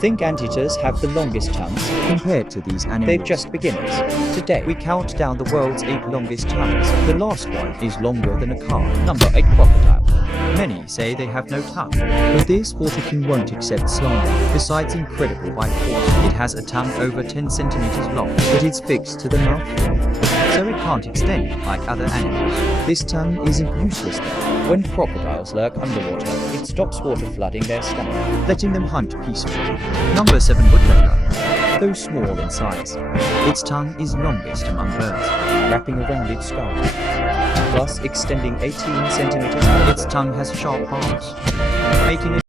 Think anteaters have the longest tongues? Compared to these animals, They're just beginners. Today, we count down the world's 8 longest tongues. The last one is longer than a car. number 8 crocodile. Many say they have no tongue, but this water king won't accept slander. Besides incredible bite force, it has a tongue over 10 centimeters long, but it's fixed to the mouth floor, so it can't extend like other animals. This tongue isn't useless though, When crocodiles lurk underwater, it stops water flooding their stomach. letting them hunt peacefully. Number 7 Woodpecker. Though small in size, its tongue is longest among birds. Wrapping around its skull, thus extending 18 centimeters. Its tongue has sharp barbs, making it